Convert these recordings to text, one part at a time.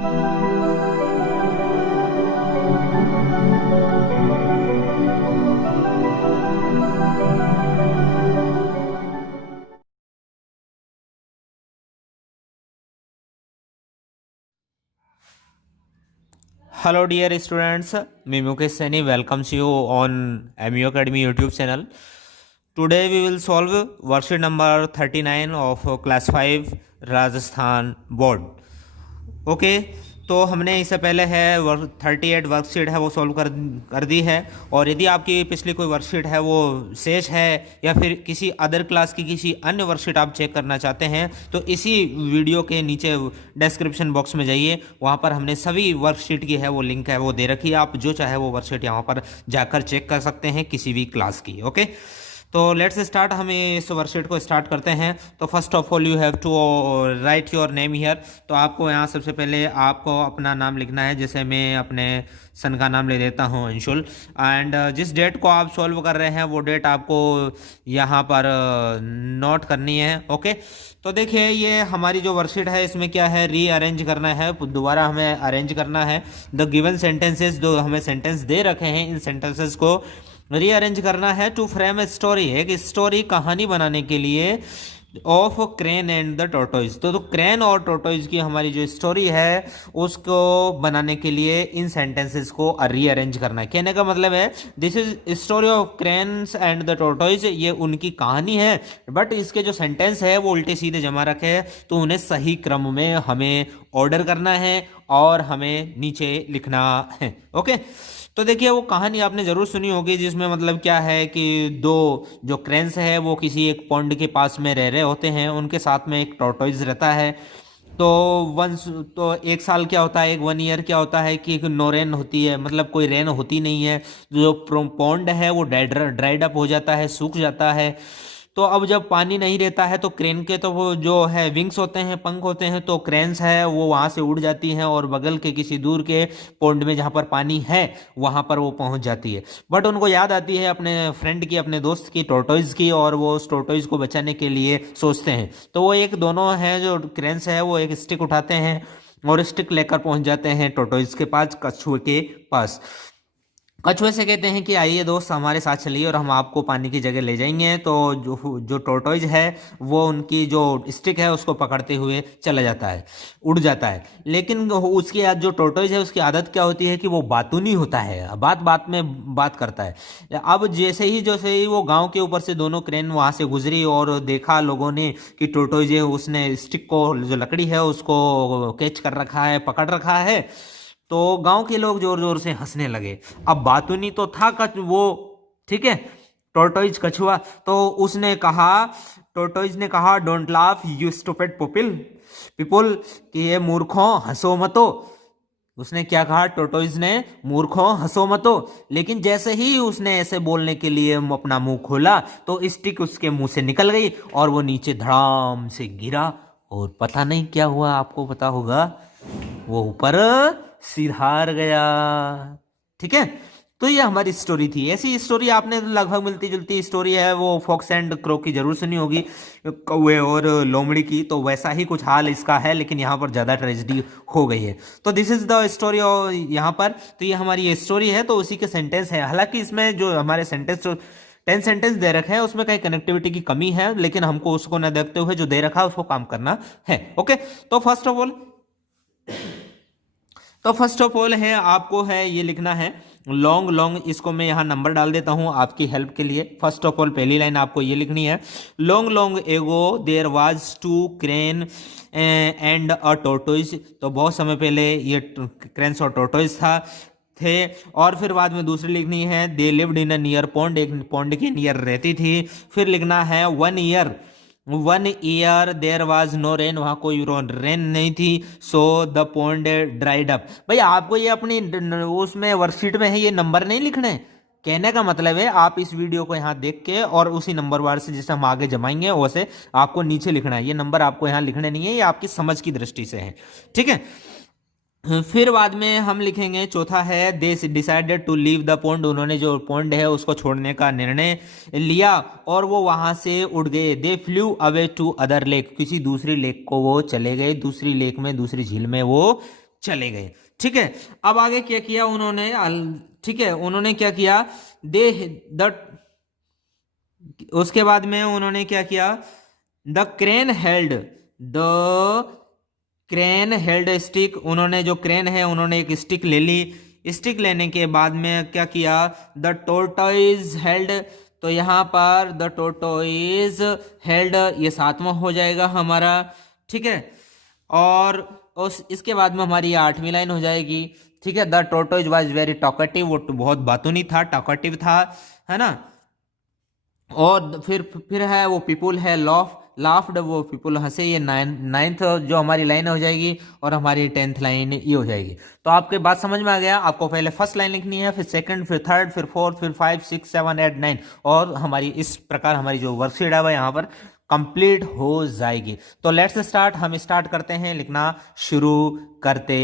Hello dear students, me Mukesh Saini welcomes you on MU Academy YouTube channel. Today we will solve worksheet number 39 of class 5 Rajasthan board. Okay, तो हमने इससे पहले है 38 worksheet है वो solve कर दी है। और यदि आपकी पिछली कोई वर्कशीट है वो शेष है या फिर किसी अदर क्लास की किसी अन्य वर्कशीट आप चेक करना चाहते हैं तो इसी वीडियो के नीचे डिस्क्रिप्शन बॉक्स में जाइए, वहाँ पर हमने सभी वर्कशीट की है वो लिंक है वो दे रखी है। आप जो चाहे वो वर्कशीट यहाँ पर जाकर चेक कर सकते हैं किसी भी क्लास की। ओके, तो लेट्स स्टार्ट। हम इस वर्कशीट को स्टार्ट करते हैं। तो first of all you have to write your name here. तो आपको यहाँ सबसे पहले आपको अपना नाम लिखना है। जैसे मैं अपने सन का नाम ले देता हूँ अंशुल। एंड जिस डेट को आप सॉल्व कर रहे हैं वो डेट आपको यहाँ पर नोट करनी है। ओके, तो देखिए ये हमारी जो वर्कशीट है इसमें क्या है, रीअरेंज करना है, दोबारा हमें अरेंज करना है। द गिवन सेंटेंसेस, जो हमें सेंटेंस दे रखे हैं इन सेंटेंसेस को रीअरेंज करना है टू फ्रेम ए स्टोरी, एक स्टोरी कहानी बनाने के लिए of crane and the tortoise. तो क्रेन और टोटोइज की हमारी जो स्टोरी है उसको बनाने के लिए इन सेंटेंसेस को रीअरेंज करना है। कहने का मतलब है this is story of cranes and the tortoise, ये उनकी कहानी है बट इसके जो सेंटेंस है वो उल्टे सीधे जमा रखे हैं, तो उन्हें सही क्रम में हमें ऑर्डर करना है और हमें नीचे लिखना है। ओके, तो देखिए वो कहानी आपने जरूर सुनी होगी जिसमें मतलब क्या है कि दो जो क्रेन्स है वो किसी एक पॉन्ड के पास में रह रहे होते हैं, उनके साथ में एक टॉर्टोइज रहता है। तो वंस तो एक साल क्या होता है, एक 1 ईयर क्या होता है कि नो रेन होती है, मतलब कोई रेन होती नहीं है। जो पॉन्ड है वो ड्राइड अप हो जाता है, सूख जाता है। तो अब जब पानी नहीं रहता है तो क्रेन के तो वो जो है विंग्स होते हैं, पंख होते हैं, तो क्रेन्स है वो वहां से उड़ जाती हैं और बगल के किसी दूर के पॉन्ड में जहां पर पानी है वहां पर वो पहुंच जाती है। बट उनको याद आती है अपने फ्रेंड की, अपने दोस्त की, टोर्टोइज की, और वो उस टोर्टोइज को बचाने के लिए सोचते हैं। तो वो एक दोनों हैं जो क्रेन्स है वो एक स्टिक उठाते हैं और स्टिक लेकर पहुंच जाते हैं टोर्टोइज के पास, कछुए के पास। कछुए से कहते हैं कि आइए दोस्त हमारे साथ चलिए और हम आपको पानी की जगह ले जाएंगे। तो जो जो टोर्टोइज है वो उनकी जो स्टिक है उसको पकड़ते हुए चला जाता है, उड़ जाता है। लेकिन उसकी जो टोर्टोइज है उसकी आदत क्या होती है कि वो बातूनी होता है, बात बात में बात करता है। अब जैसे ही वो गांव के ऊपर से दोनों क्रेन वहां से गुजरी और देखा लोगों ने कि टोर्टोइज है उसने स्टिक को, जो लकड़ी है उसको कैच कर रखा है, पकड़ रखा है, तो गांव के लोग जोर जोर से हंसने लगे। अब बातूनी तो था वो, ठीक है, टोर्टोइज कछुआ। तो उसने कहा, टोर्टोइज ने कहा don't laugh you stupid people, कि ये मूर्खों हंसो मतो। उसने क्या कहा, टोर्टोइज ने, मूर्खों हंसो मतो। लेकिन जैसे ही उसने ऐसे बोलने के लिए अपना मुंह खोला तो स्टिक उसके मुंह से निकल गई और वो नीचे धड़ाम से गिरा और पता नहीं क्या हुआ, आपको पता होगा, वो ऊपर सिधार गया। ठीक है, तो ये हमारी स्टोरी थी। ऐसी स्टोरी आपने लगभग मिलती जुलती स्टोरी है वो फॉक्स एंड क्रो की जरूर सुनी होगी, कौवे और लोमड़ी की। तो वैसा ही कुछ हाल इसका है, लेकिन यहाँ पर ज़्यादा ट्रेजेडी हो गई है। तो दिस इज द स्टोरी यहाँ पर। तो ये हमारी ये स्टोरी है, तो उसी के सेंटेंस है। हालांकि इसमें जो हमारे सेंटेंस 10 सेंटेंस दे रखे हैं उसमें कहीं कनेक्टिविटी की कमी है, लेकिन हमको उसको न देखते हुए जो दे रखा है उसको काम करना है। ओके, तो फर्स्ट ऑफ ऑल है आपको है ये लिखना है लॉन्ग लॉन्ग। इसको मैं यहाँ नंबर डाल देता हूँ आपकी हेल्प के लिए। फर्स्ट ऑफ ऑल पहली लाइन आपको ये लिखनी है, long long ago there was two crane and a tortoise. तो बहुत समय पहले ये क्रेन्स और टोर्टोइज थे। और फिर बाद में दूसरी लिखनी है they lived in a near pond, एक पॉन्ड के नियर रहती थी। फिर लिखना है 1 year there was no rain, वहां कोई रेन नहीं थी। So the pond dried up. भाई आपको ये अपनी उसमें वर्कशीट में है ये नंबर नहीं लिखने। कहने का मतलब है आप इस वीडियो को यहाँ देख के और उसी नंबर वार से जिसे हम आगे जमाएंगे वैसे आपको नीचे लिखना है। ये नंबर आपको यहाँ लिखने नहीं है, ये आपकी समझ की दृष्टि से है। ठीक है, फिर बाद में हम लिखेंगे चौथा है they decided to leave the pond. उन्होंने जो पॉन्ड है उसको छोड़ने का निर्णय लिया और वो वहां से उड़ गए। They flew away to other lake, किसी दूसरी लेक को वो चले गए, दूसरी लेक में, दूसरी झील में वो चले गए। ठीक है, अब आगे क्या किया उन्होंने, ठीक है, उन्होंने क्या किया, दे द उसके बाद में उन्होंने क्या किया, the crane held the crane held stick, उन्होंने जो क्रेन है उन्होंने एक स्टिक ले ली। स्टिक लेने के बाद में क्या किया, द टोर्टोइज हेल्ड, तो यहां पर द टोर्टोइज हेल्ड ये सातवां हो जाएगा हमारा। ठीक है, और इसके बाद में हमारी 8वीं लाइन हो जाएगी। ठीक है, the tortoise was very talkative, वो बहुत बातूनी था, टॉकेटिव था, है ना। और फिर है वो पीपुल है लाफ्ड, वो पीपुल हंसे, ये नाइन्थ जो हमारी लाइन हो जाएगी, और हमारी 10th लाइन ये हो जाएगी। तो आपके बात समझ में आ गया, आपको पहले फर्स्ट लाइन लिखनी है, फिर सेकंड, फिर थर्ड, फिर फोर्थ, फिर 5, 6, 7, 8, 9, और हमारी इस प्रकार हमारी जो वर्कशीट है वह यहाँ पर कंप्लीट हो जाएगी। तो लेट्स स्टार्ट, हम स्टार्ट करते हैं, लिखना शुरू करते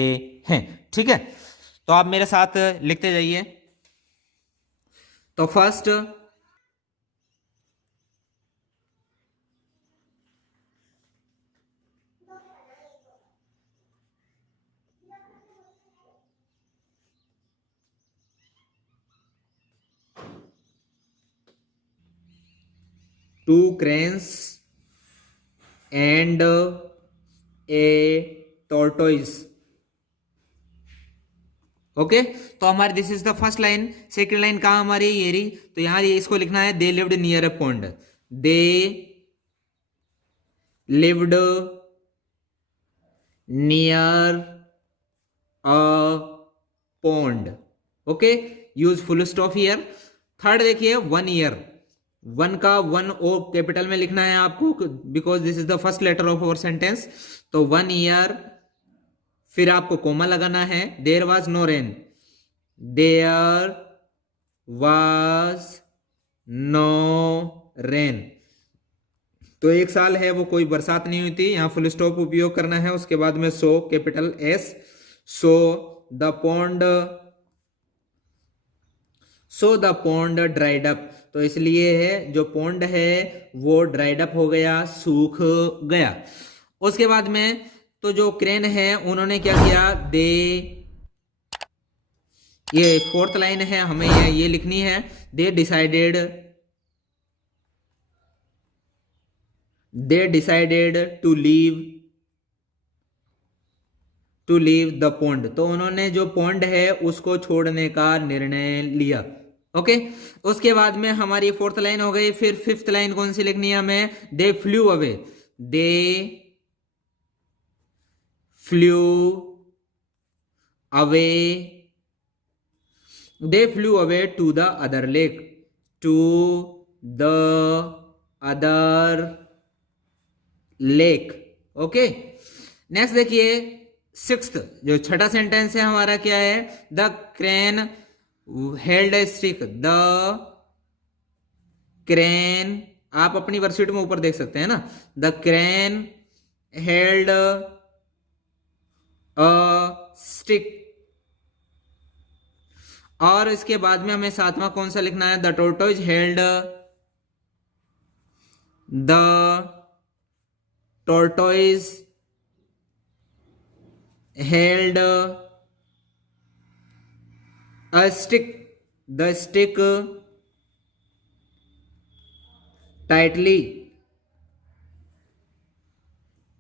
हैं। ठीक है, तो आप मेरे साथ लिखते जाइए। तो first, two cranes and a tortoise. Okay, तो हमारी this is the first line. Second line कहाँ हमारी, ये रही, तो यहां ये इसको लिखना है, they lived near a pond, they lived near a pond. Okay, use full stop here. Third देखिए, 1 ईयर, वन का 1 ओ कैपिटल में लिखना है आपको, because this is the first letter of our sentence. तो 1 ईयर, फिर आपको कोमा लगाना है, there was no rain, there was no rain. तो 1 साल है वो कोई बरसात नहीं हुई थी, यहां फुल स्टॉप उपयोग करना है, उसके बाद में so capital S, so the pond, so the pond dried up, तो इसलिए है जो पॉन्ड है वो ड्राइड अप हो गया, सूख गया। उसके बाद में तो जो क्रेन है उन्होंने क्या किया, दे, ये फोर्थ लाइन है, हमें ये लिखनी है, they decided, they decided to leave the pond, तो उन्होंने जो पॉन्ड है उसको छोड़ने का निर्णय लिया। ओके, उसके बाद में हमारी फोर्थ लाइन हो गई। फिर फिफ्थ लाइन कौन सी लिखनी है हमें, they flew away, they flew away, they flew away to the other lake, to the other lake. Okay, next देखिए, सिक्स्थ जो छठा सेंटेंस है हमारा क्या है, the crane held a stick, the crane, आप अपनी वर्कशीट में ऊपर देख सकते हैं ना, the crane held a stick, और इसके बाद में हमें सातवां कौन सा लिखना है, the tortoise held, the tortoise held a stick, the stick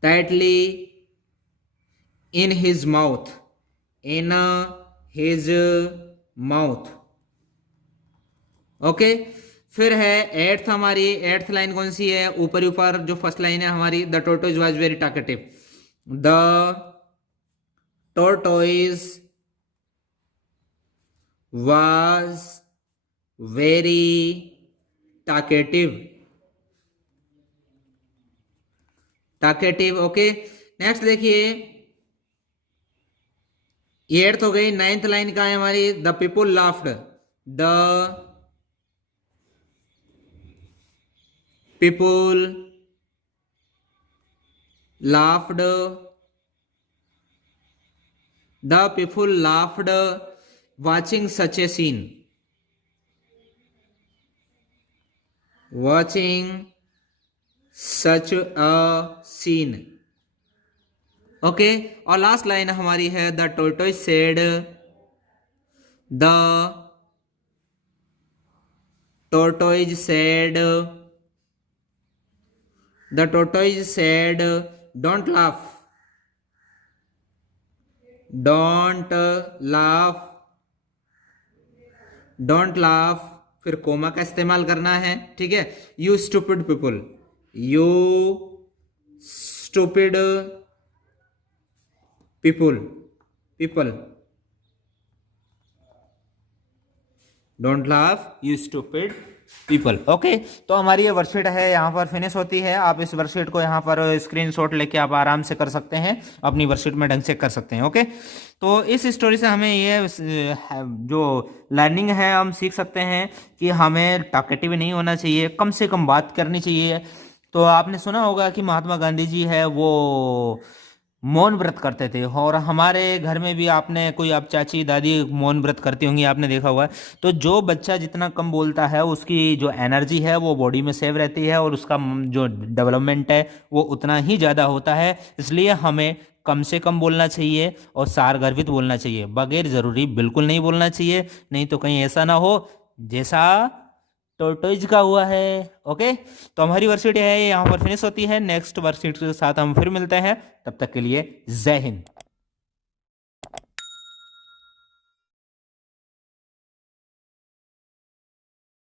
tightly in his mouth, in his mouth। Okay, फिर है एट्थ, हमारी एट्थ लाइन कौन सी है, ऊपर ऊपर जो फर्स्ट लाइन है हमारी, the tortoise was very talkative, the tortoise was very talkative, talkative. Okay, next देखिए, ये एट्थ हो गई। नाइन्थ लाइन का है हमारी, the people laughed, the people laughed, the people laughed watching such a scene, watching such a scene. Okay. और last line हमारी है the tortoise said, the tortoise said, the tortoise said, don't laugh, don't laugh, don't laugh। फिर coma का इस्तेमाल करना है, ठीक है। You stupid people, you stupid people, people, don't laugh you stupid people. Okay, तो हमारी ये वर्कशीट है यहाँ पर फिनिश होती है। आप इस वर्कशीट को यहाँ पर स्क्रीनशॉट लेके आप आराम से कर सकते हैं, अपनी वर्कशीट में ढंग से कर सकते हैं। ओके, तो इस स्टोरी से हमें ये जो लर्निंग है हम सीख सकते हैं कि हमें टॉकेटिव नहीं होना चाहिए, कम से कम बात करनी चाहिए। तो आपने सुना होगा कि महात्मा गांधी जी है वो मौन व्रत करते थे, और हमारे घर में भी आपने कोई आप चाची दादी मौन व्रत करती होंगी, आपने देखा होगा। तो जो बच्चा जितना कम बोलता है उसकी जो एनर्जी है वो बॉडी में सेव रहती है, और उसका जो डेवलपमेंट है वो उतना ही ज़्यादा होता है। इसलिए हमें कम से कम बोलना चाहिए और सारगर्भित बोलना चाहिए, बगैर ज़रूरी बिल्कुल नहीं बोलना चाहिए, नहीं तो कहीं ऐसा ना हो जैसा टोर्टोइज का हुआ है। ओके, तो हमारी वर्कशीट है यहाँ पर फिनिश होती है। नेक्स्ट वर्कशीट के साथ हम फिर मिलते हैं, तब तक के लिए जय हिंद।